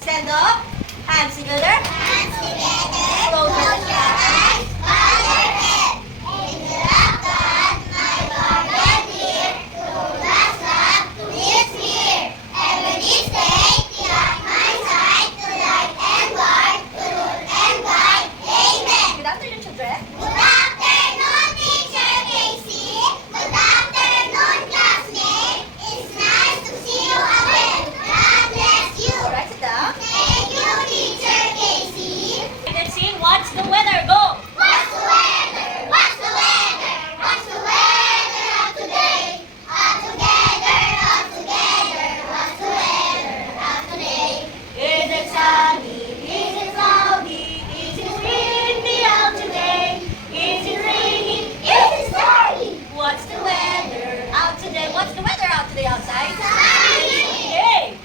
Stand up. Hands together. Hands together. Close your Close your eyes. Bow your head. In the love God, my garden dear, to last love is here. Every this day, be at my side, to light and guard, to rule and guide. Amen. Good afternoon, children. Good afternoon, Teacher Casey. Good afternoon, classmate. It's nice to see you again. God bless you. All right, sit down. Thank you, Teacher Casey. Let's sing What's the Weather? Go. What's the weather? What's the weather? What's the weather of today? All together, all together. What's the weather of today? Is it sunny? Is it cloudy? Is it windy out today? Is it raining? Is it stormy? What's the weather out today? What's the weather out today outside? Sunny. Okay.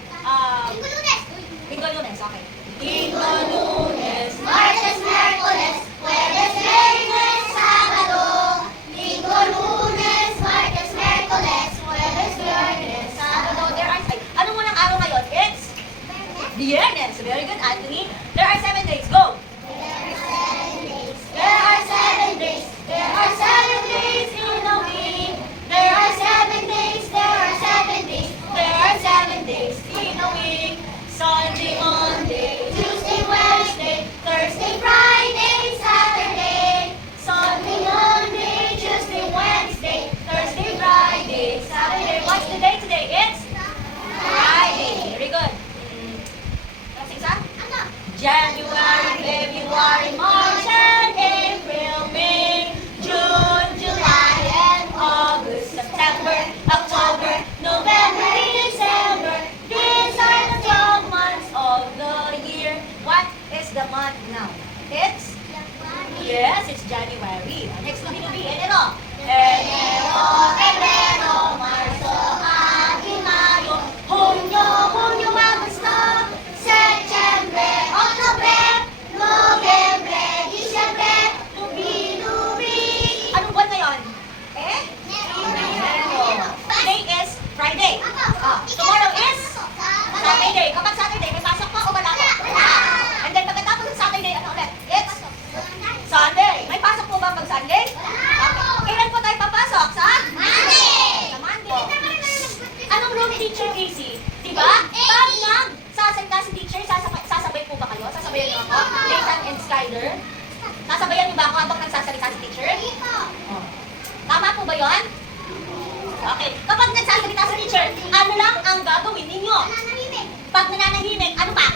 Lunes. Linggo Lunes, okay. Linggo Lunes, Martes, Miércoles, Jueves, Viernes, Sábado. Linggo, Lunes, Martes, Miércoles, Jueves, Viernes, Sábado. There are ano mo ng araw ngayon? It's Viernes. Very good, Anthony. There are 7 days. Go. There are 7 days. There are 7 days in a week. There are 7 days. There are 7 days. There are 7 days in a week. Sunday, Monday, Tuesday, Wednesday, Thursday, Friday, Saturday. Sunday, Monday, Tuesday, Wednesday, Thursday, Friday, Saturday. What's the day today? It's Friday. Very good. Let's sing some. January, February, March, and April, May, June, July, and August, September, October, November, December. These are the 12 months of the year. What is the month now? It's Yes, it's January. Next to be enero. Enero, Febrero, Marzo, Abril, Mayo, Junio, Agosto, September, October, November, December, Lubi. Anong buwan na yun? Enero. Today is Friday. Tomorrow is Saturday. Kapag Saturday, may pasok pa o wala pa? And then pagkatapos ng Saturday, ano ulit? It's Sunday. May pasok po ba pag Sunday? Kailan po tayo papasok? Sa Monday. Sa Monday. Anong role ni Teacher Casey? Diba? Pag nagsasalita si teacher, sasabay po ba kayo? Sasabayan niyo ako? Nathan and Skyler? Sasabayan niyo ba ako habang nagsasalita si teacher? Oh. Tama po ba yon? Okay. Kapag nagsasalita si teacher, ano lang ang gagawin ninyo? Pag nananahimik, ano pa?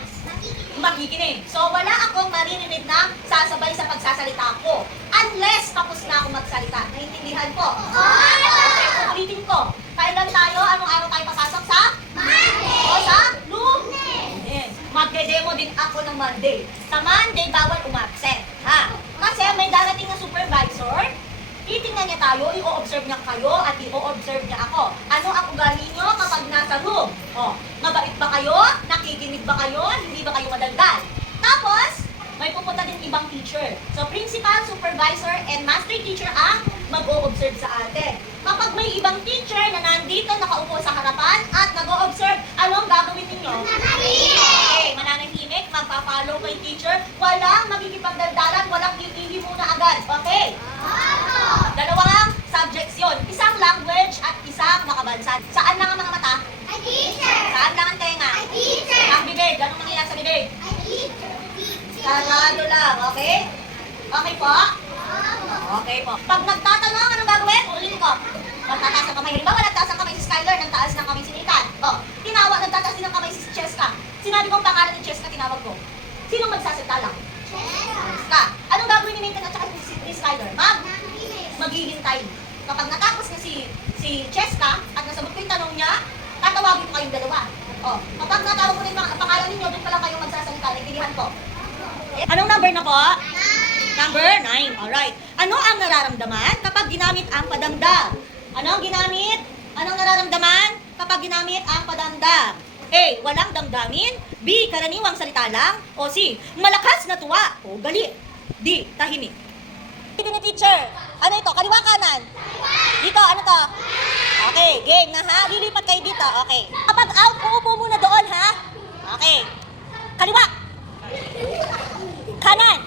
Makikinig. So, wala akong maririnig na sasabay sa pagsasalita ko. Unless tapos na ako magsalita. Naintindihan po? Okay, ulitin ko. Kailan tayo? Anong araw tayo papasok sa? Monday. O sa? Lunes. Magde-demo din ako ng Monday. Sa Monday, bawal umabsent. Ha? Kasi may darating na supervisor, titingnan niya tayo, i-o-observe niya kayo at i-o-observe niya ako. Ano ang ugali niyo kapag nasa room? O, mabait ba kayo? Nakikinig ba kayo? Hindi ba kayo madaldal? Tapos, may pupunta din ibang teacher. So, principal, supervisor, and master teacher ang mag-o-observe sa atin. Kapag may ibang teacher na nandito, nakaupo sa harapan at nag-o-observe, anong gagawin ninyo? Okay, mananahimik, magpa-follow kay teacher, walang magkikipagdaldalan, walang iihi muna agad. Okay? Dalawang subjects yun. Isang language at isang makabansan. Saan lang ang mga mata? Saan lang ang tenga? Ang bibig. Anong nangyayari sa bibig? Sarado lang. Okay? Okay po? Okay po. Pag nagtatanong, anong gagawin? Ulitin ko. Magtataas ng kamay. Halimbawa, nagtaas ng kamay si Skyler, nagtaas ng kamay si Nathan. Nagtataas din ng kamay si Cheska. Sinabi kong pangalan ni Cheska, tinawag ko. Sinong magsasalita lang? Cheska. Anong gagawin ni Nathan at saka ni Skyler? Maghihintay. Kapag natapos niya si Cheska at nasagot ko yung tanong niya, tatawagin ko kayong dalawa. Kapag natawag ko na yung pangalan ninyo, doon pa lang kayong magsasalita. Naintindihan ko. Anong number na po? Number 9. Alright. Ano ang nararamdaman kapag ginamit ang padamdam? Anong ginamit? Anong nararamdaman kapag ginamit ang padamdam? A. Walang damdamin. B. Karaniwang salita lang. O C. Malakas na tuwa o galit. D. Tahimik. Dito ni teacher. Ano ito? Kaliwa kanan? Dito, ano to? Okay, game na ha. Lilipat kayo dito. Okay. Kapag out, uupo muna doon ha. Okay. Kaliwa! Kanan!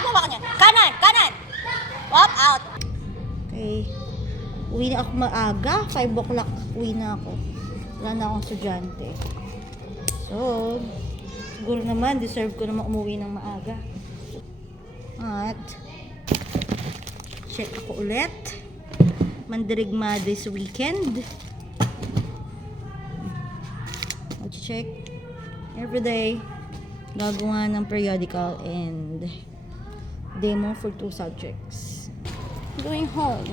Bawa ka niya. Kanan! Kanan! Up, out. Okay. Uwi na ako maaga. 5 o'clock uwi na ako. Wala na akong estudyante. So, siguro naman, deserve ko naman umuwi ng maaga. At, check ako ulit. Mandirigma this weekend. Check every day. Gagawa ng periodical and demo for 2 subjects. Going home.